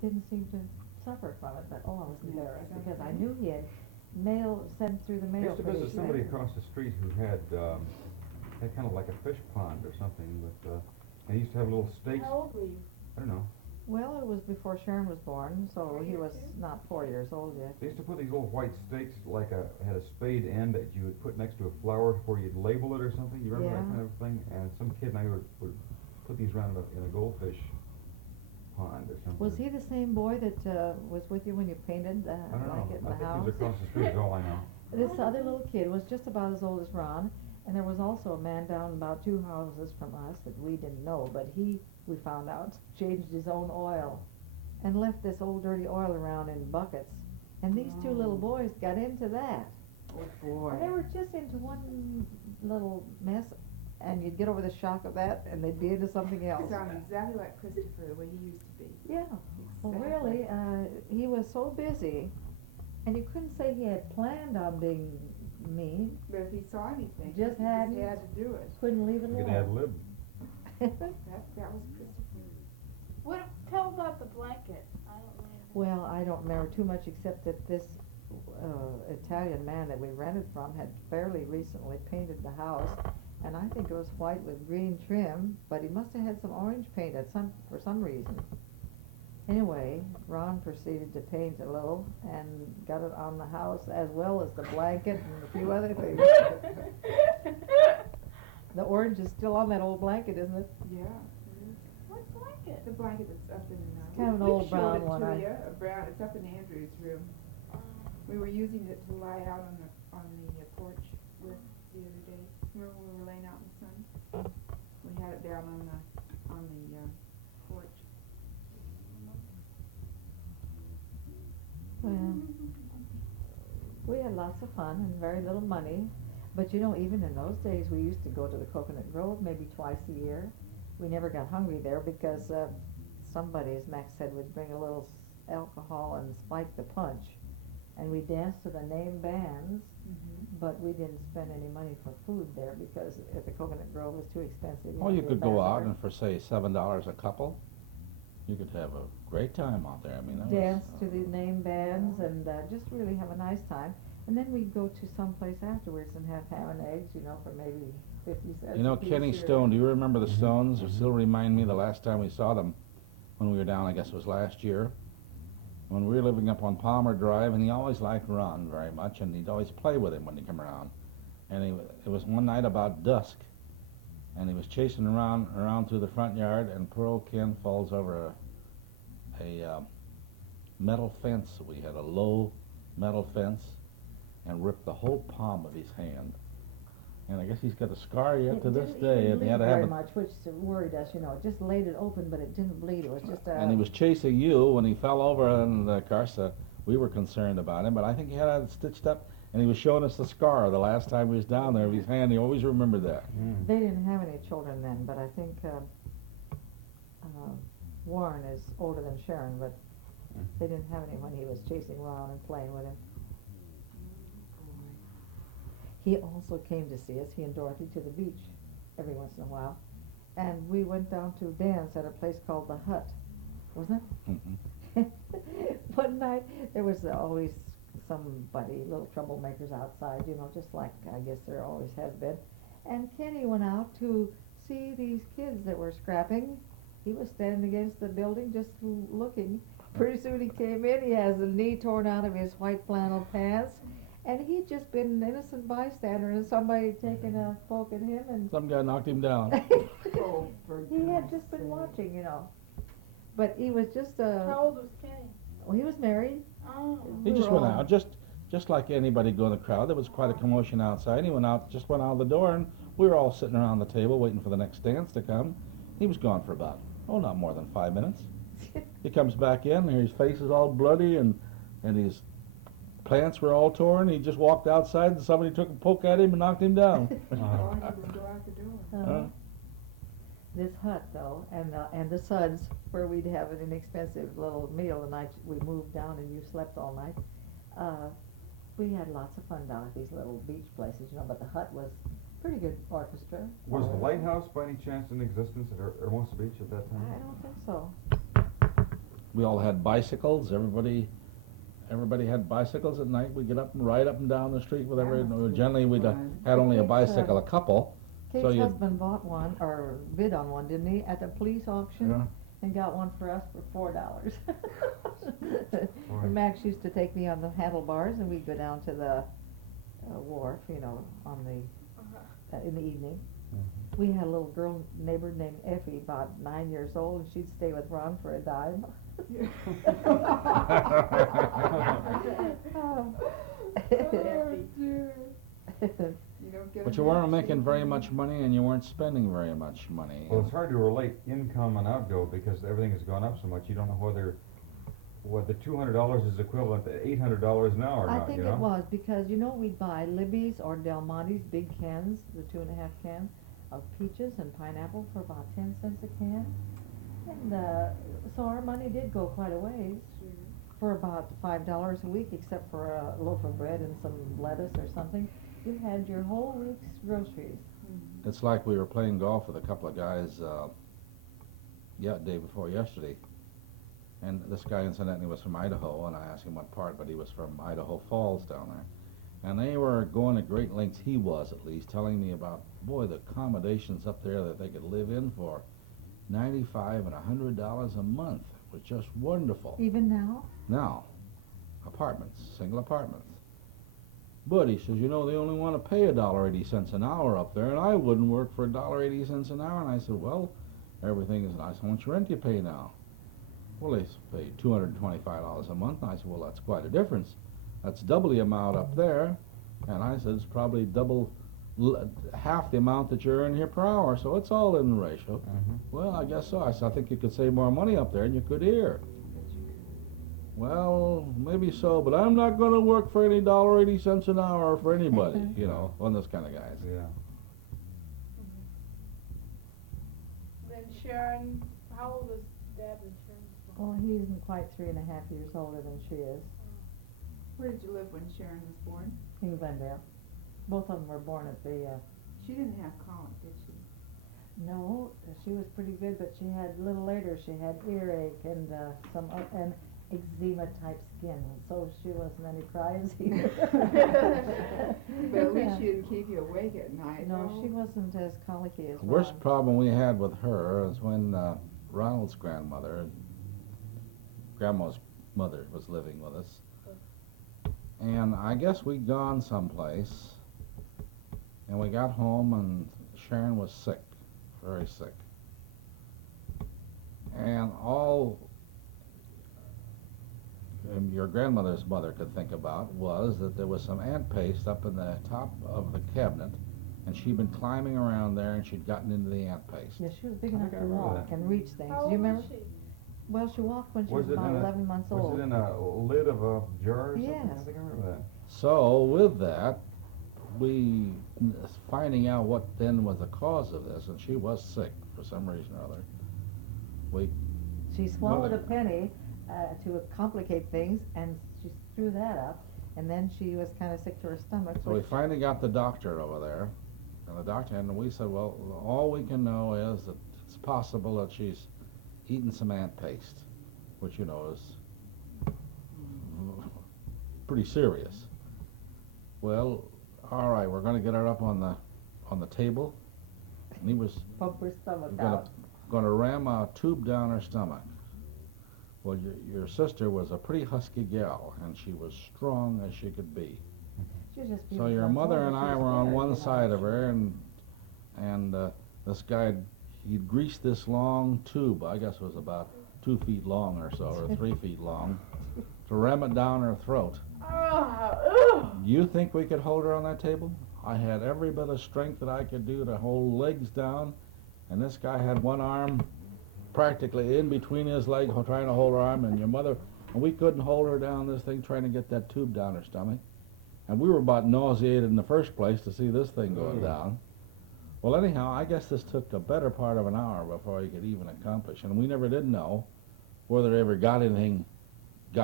didn't seem to suffer from it, but oh, I was embarrassed because I Something. knew he had mail sent through the I mail used to pretty visit somebody expensive. across the street who had kind of like a fish pond or something, but and he used to have little steaks. How old were you? I don't know. Well, it was before Sharon was born, so 4 he years was too? not 4 years old yet. They used to put these little white steaks like had a spade end that you would put next to a flower before you'd label it or something. You remember that Yeah. kind of thing? And some kid and I would put these around in a goldfish pond or something. Was he the same boy that was with you when you painted the I don't know. blanket in I the think he house? was across the street is all I know. This other little kid was just about as old as Ron, and there was also a man down about 2 houses from us that we didn't know, but we found out, changed his own oil and left this old dirty oil around in buckets. And these two little boys got into that. Oh boy. And they were just into one little mess, and you'd get over the shock of that, and they'd be into something else. Sounds exactly like Christopher, the way he used to be. Yeah. Well, Exactly. really, he was so busy, and you couldn't say he had planned on being mean. But if he saw anything, Just he hadn't. had to do it. Couldn't leave it You could ad alone. lib. That was Christopher. What? Tell about the blanket. I don't know. Well, I don't remember too much except that this Italian man that we rented from had fairly recently painted the house, and I think it was white with green trim, but he must have had some orange paint for some reason. Anyway, Ron proceeded to paint a little and got it on the house as well as the blanket and a few other things. The orange is still on that old blanket, isn't it? Yeah. What blanket? The blanket that's up in kind of an we old showed brown it one, to I- you, a brown. It's up in Andrew's room. We were using it to lie out on the porch with the other day. Remember when we were laying out in the sun? We had it down on the porch. Well, we had lots of fun and very little money. But you know, even in those days, we used to go to the Coconut Grove maybe twice a year. We never got hungry there because somebody, as Max said, would bring a little alcohol and spike the punch. And we danced to the name bands, but we didn't spend any money for food there because at the Coconut Grove was too expensive. Well, you had to could be a go out bachelor. and for, say, $7 a couple, you could have a great time out there. I mean, that Dance was, to the name bands and just really have a nice time. And then we'd go to some place afterwards and have ham and eggs, you know, for maybe 50 cents. you know, a piece Kenny or- Stone, do you remember the Stones? It still remind me the last time we saw them when we were down, I guess it was last year, when we were living up on Palmer Drive, and he always liked Ron very much, and he'd always play with him when he came around. And it was one night about dusk, and he was chasing around through the front yard, and poor old Ken falls over a metal fence. We had a low metal fence, and ripped the whole palm of his hand. And I guess he's got a scar yet It to this didn't day, even and he bleed had to very have it. much, which worried us, you know. It just laid it open, but it didn't bleed. It was just And he was chasing you when he fell over, and of course we were concerned about him. But I think he had it stitched up, and he was showing us the scar the last time he was down there of his hand. He always remembered that. They didn't have any children then, but I think Warren is older than Sharon, but they didn't have any when he was chasing Ron and playing with him. He also came to see us, he and Dorothy, to the beach every once in a while. And we went down to dance at a place called The Hut, wasn't Mhm. it? One night, there was always somebody, little troublemakers outside, you know, just like I guess there always has been. And Kenny went out to see these kids that were scrapping. He was standing against the building just looking. Pretty soon he came in, he has the knee torn out of his white flannel pants, and he'd just been an innocent bystander and somebody had taken a poke at him and Some guy knocked him down. Oh, for he had goodness just been sake. watching, you know. But he was just How old was Kenny? well, he was married. Oh. He We just were went all- out, just like anybody go in the crowd. There was quite a commotion outside. He went out, just went out the door, and we were all sitting around the table waiting for the next dance to come. He was gone for about, not more than 5 minutes. He comes back in, and his face is all bloody, and his pants were all torn. He just walked outside, and somebody took a poke at him and knocked him down. All he did was go out the door. Uh, this hut, though, and the suds, where we'd have an inexpensive little meal the night we moved down and you slept all night. We had lots of fun down at these little beach places, you know, but the hut was pretty good orchestra. Was the lighthouse by any chance in existence at Hermosa Beach at that I time? don't think so. We all had bicycles. Everybody had bicycles at night. We'd get up and ride up and down the street with That every. must be Generally, we'd fun. had only a Kate's, bicycle, a couple. Kate's So you- husband bought one, or bid on one, didn't he, at the police auction? Yeah. And got one for us for $4. Boy. And Max used to take me on the handlebars, and we'd go down to the wharf, on the in the evening. Mm-hmm. We had a little girl neighbor named Effie, about 9 years old, and she'd stay with Ron for a dime. Oh. You don't get But a you weren't match, making you very can- much money, and you weren't spending very much money. Well, it's hard to relate income and outgo because everything has gone up so much. You don't know what the $200 is equivalent to $800 now or I not. think You know. it was, because we'd buy Libby's or Del Monte's big cans, the 2.5 can of peaches and pineapple for about 10 cents a can. And so our money did go quite a ways for about $5 a week, except for a loaf of bread and some lettuce or something. You had your whole week's groceries. It's like we were playing golf with a couple of guys, day before yesterday. And this guy incidentally was from Idaho, and I asked him what part, but he was from Idaho Falls down there. And they were going to great lengths, he was at least, telling me about, boy, the accommodations up there that they could live in for $95 and $100 a month. It was just wonderful. Even now? Now, apartments, single apartments. But he says, they only want to pay $1.80 an hour up there, and I wouldn't work for $1.80 an hour. And I said, well, everything is nice. How much rent do you pay now? Well, they pay $225 a month. And I said, well, that's quite a difference. That's double the amount up there. And I said, it's probably half the amount that you earn here per hour, so it's all in the ratio. Mm-hmm. Well, I guess so. I said, I think you could save more money up there than you could here. Well, maybe so, but I'm not going to work for any $1.80 an hour for anybody, one of those kind of guys. Yeah. Then Sharon, how old is Deb and Sharon's son? Well, he isn't quite 3.5 years older than she is. Where did you live when Sharon was born? In Glendale. Both of them were born at the, She didn't have colic, did she? no, she was pretty good, but she had, a little later, she had earache and and eczema type skin, so she wasn't any prize either. But at least Yeah. she didn't keep you awake at night. No, she wasn't as colicky as The worst Ron. problem we had with her is when Ronald's grandma's mother was living with us. And I guess we'd gone someplace, and we got home, and Sharon was sick, very sick. And your grandmother's mother could think about was that there was some ant paste up in the top of the cabinet, and she'd been climbing around there, and she'd gotten into the ant paste. Yeah, she was big I enough think I to remember walk that. and reach things. How Do you old remember? is she? Well, she walked when she Was was it about in a- 11 months Was old. it in a lid of a jar or something? Yes. I think I remember that. So with that, we finding out what then was the cause of this, and she was sick for some reason or other. She swallowed Mother- a penny to complicate things, and she threw that up, and then she was kind of sick to her stomach. So we which- finally got the doctor over there, and we said, well, all we can know is that it's possible that she's eaten some ant paste, which is pretty serious. Well, all right, we're going to get her up on the table, and he was Pump her stomach gonna out. ram a tube down her stomach. Well, your sister was a pretty husky gal, and she was strong as she could be. She was just So your beautiful. mother and She I was were on scared, one side of her, and this guy, he'd greased this long tube, I guess it was about 2 feet long or so, or 3 feet long, to ram it down her throat. Do you think we could hold her on that table? I had every bit of strength that I could do to hold legs down, and this guy had one arm practically in between his legs trying to hold her arm, and your mother, and we couldn't hold her down this thing trying to get that tube down her stomach. And we were about nauseated in the first place to see this thing going down. Well, anyhow, I guess this took the better part of an hour before he could even accomplish, and we never did know whether he ever got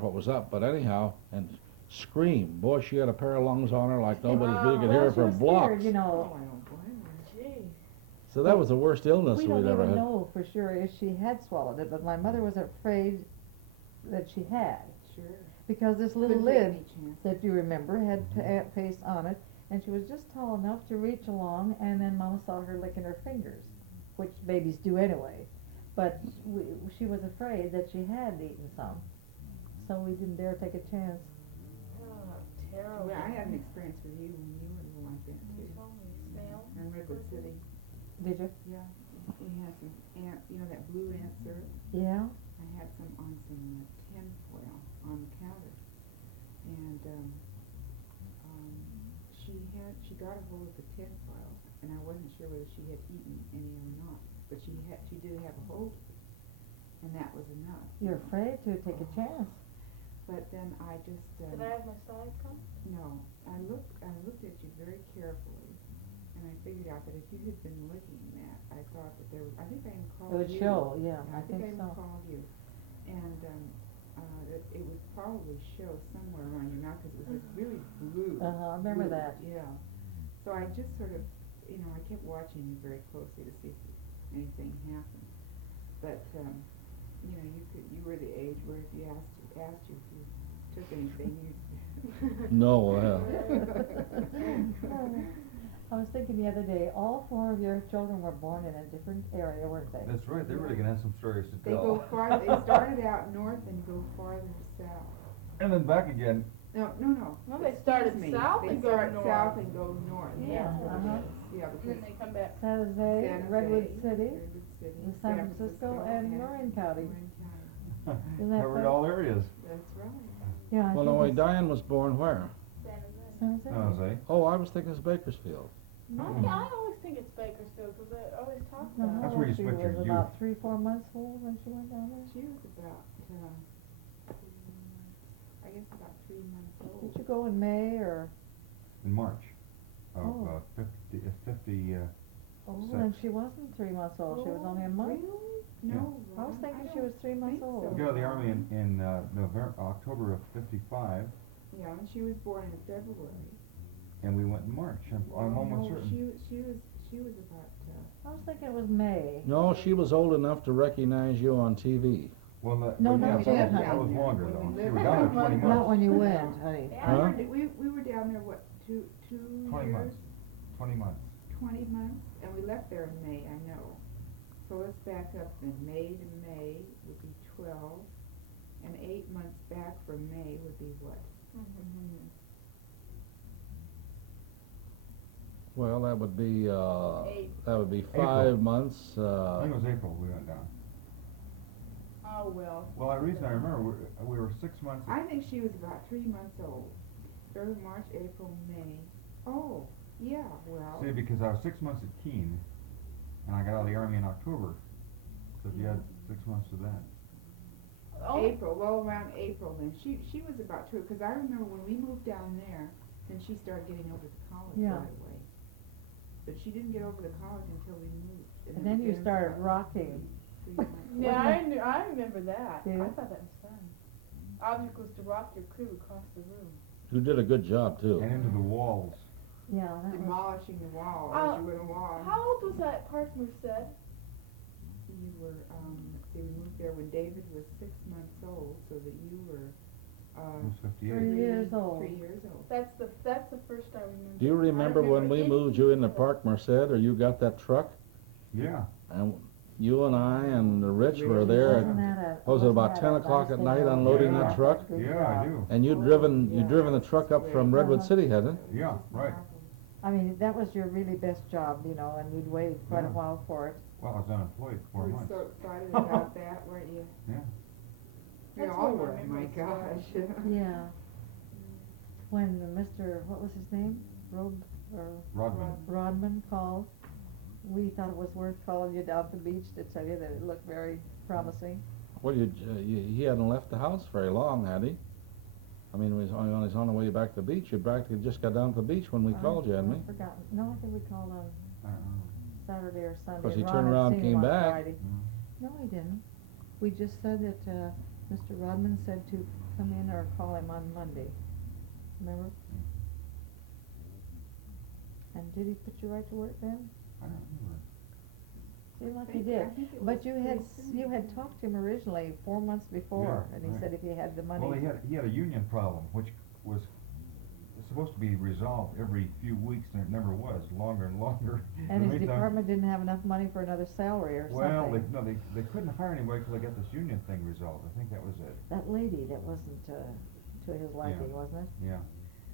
what was up, but anyhow, and screamed. Boy, she had a pair of lungs on her like nobody's Wow. you could Well, hear her she for was blocks. scared, you Oh, know. I don't blame her. Gee. So that was the worst illness We we'd don't ever even had. know for sure if she had swallowed it, but my mother was afraid that she had. Sure. Because this little Couldn't take lid any chance. that you remember had paste on it, and she was just tall enough to reach along, and then Mama saw her licking her fingers, which babies do anyway. But she was afraid that she had eaten some, so we didn't dare take a chance. Oh, terrible. Well, I had an experience with you when you were little like that You too. told me, snail. In Redwood City. Did you? Yeah. We had some ant, you know that blue ant syrup? Yeah. I had some on some tin foil on the counter. And she got a hold of the tin foil, and I wasn't sure whether she had eaten any or not. But she did have a hold of it, and that was enough. You're afraid to take a chance. But then I just Did I have my side come? no. I looked at you very carefully, and I figured out that if you had been licking that, I thought that there was. I think I even called It would you. show, yeah, I I think I think even so. called you, and that it would probably show somewhere around your mouth because it was like really blue. I remember blue, that. Yeah. So I just sort of, I kept watching you very closely to see if anything happened. But you were the age where if you asked you if you took anything, you. No, I was thinking the other day, all 4 of your children were born in a different area, weren't they? That's right, they're really gonna have some stories to They tell. go far. They started out north and go farther south. And then back again. No. No, they started Excuse me. south They and go start north. south and go north. Yeah, That's what it uh-huh. is. Yeah, And because then they come back. San Jose, San Jose, Redwood City, Redwood City, and San Francisco, and Marin County. Marin County. Isn't that Covered right? all areas. That's right. Yeah, I well, think no, wait, it's Diane was born where? San Jose. San Jose. San Jose. Oh, I was thinking it's Bakersfield. No, I always think it's Bakersfield because I always talk no, about That's it. where you she spent your was about 3-4 months old when she went down there. She was about, I guess about 3 months Did old. you go in May or? In March of Oh. 50, Oh, Six. then she wasn't 3 months old. She was only a month. Really? Yeah. No, I was Ron, thinking she don't was 3 months think old. so. we got out of the army in October of 55, Yeah, and she was born in February. and we went in March. I'm almost No, certain. she was about, I was thinking it was May. No, she was old enough to recognize you on TV. Well, No, yeah, not but yet, that honey. was longer When though. we We lived were down there 20 Not months. Not when you went, honey. Huh? we were down there, what, two 20 years? months. 20 months. 20 months, and we left there in May, I know. So let's back up then. May to May would be 12, and 8 months back from May would be what? Well, that would be, 5 April. months, I think it was April we went down. Oh, well. Well, the reason I remember, we were 6 months. I think she was about 3 months old. Early March, April, May. Oh, yeah, well. See, because I was 6 months at Keene, and I got out of the army in October. So if you had 6 months of that. Oh, April, well, around April then. She was about 2, because I remember when we moved down there, then she started getting over to college Yeah. right away. But she didn't get over to college until we moved. And then you it was started about rocking. 3 months. yeah, I remember that. Yeah. I thought that was fun. Object was to rock your crib across the room. you did a good job too. And into the walls. Yeah, that was, Demolishing the wall Uh, as you went along. How old was that partner said? You were, let's see, we moved there when David was 6 months old, so that you were, Almost 58. 3 years old. 3 years old. That's the first I remember. Do you remember when we moved you into Park Merced, or you got that truck? Yeah. And you and I and Rich were there, wasn't that a? was it wasn't about that 10 a o'clock at nice night thing? unloading that truck? Good Yeah, I job. do. and you'd driven the truck up from Redwood City, hadn't it? Yeah, right. I mean, that was your really best job, you know, and you'd waited quite a Yeah. while for it. Well, I was unemployed 4 You were months. so excited about that, weren't you? Yeah. You That's all what were, I my remember. gosh. Yeah. When Mr., what was his name? Rodman. Rodman called, we thought it was worth calling you down to the beach to tell you that it looked very promising. Well, he hadn't left the house very long, had he? I mean, he was on his on the way back to the beach. You practically just got down to the beach when we called you, hadn't we? I've forgotten. No, I think we called on I don't know. Saturday or Sunday. 'Cause he Ron turned had around and seen him came on back. Friday. No, he didn't. We just said that, Mr. Rodman said to come in or call him on Monday. Remember? And did he put you right to work then? I don't remember. Seemed like he Thank you. I did. think it But was you had, pretty soon. you had talked to him originally 4 months before, Yeah, and he right. said if he had the money. Well, he had a union problem, which was supposed to be resolved every few weeks, and it never was, longer and longer. And In his the meantime- department didn't have enough money for another salary or Well, something. they couldn't hire anybody till they got this union thing resolved, I think that was it, That lady that wasn't, to his liking, wasn't it? yeah.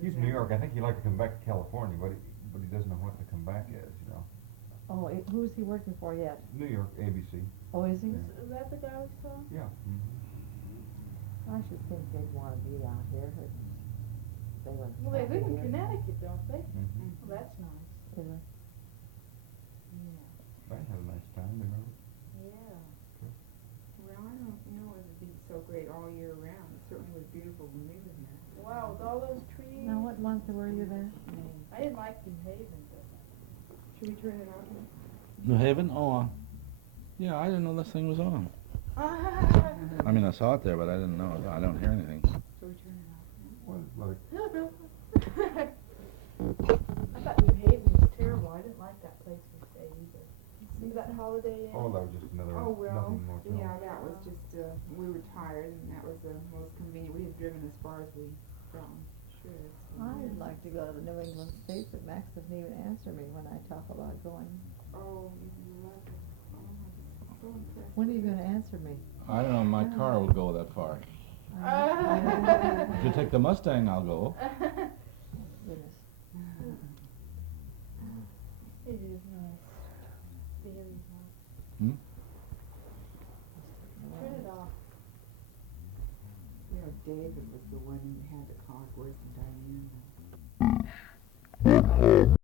He's in New York, I think he'd like to come back to California, but he doesn't know what to come back as, you know. Oh, who's he working for yet? New York, ABC, Oh, is he? Yeah. Is that the guy we saw? yeah. I should think they'd wanna be out here, if they were. Well, they live in here. Connecticut, don't they? Mm-hmm. Well, that's nice. Is it? Yeah. I had a nice time, remember? Yeah. Well, I don't know if it'd be so great all year round. It certainly was beautiful when we were here. Wow, with all those trees. Now, what month were you there? I didn't like New Haven, but. Should we turn it off? New Haven? Oh, yeah, I didn't know this thing was on. I mean, I saw it there, but I didn't know. I don't hear anything. So we turn it off now? Well, like, I thought New Haven was terrible. I didn't like that place we stayed either. Remember that Holiday Inn? oh, that was just another, Oh, well, nothing motel. yeah, that was just, we were tired and that was the most convenient. We had driven as far as we felt sure. So. I'd like to go to the New England States, but Max doesn't even answer me when I talk about going. Oh, you love it. Oh, I'm just so impressed. When are you gonna answer me? I don't know, my car will go that far. If you take the Mustang, I'll go. Goodness. It is nice. Very nice. Hmm? Turn it off. You know, David was the one who had the call worse than Diane.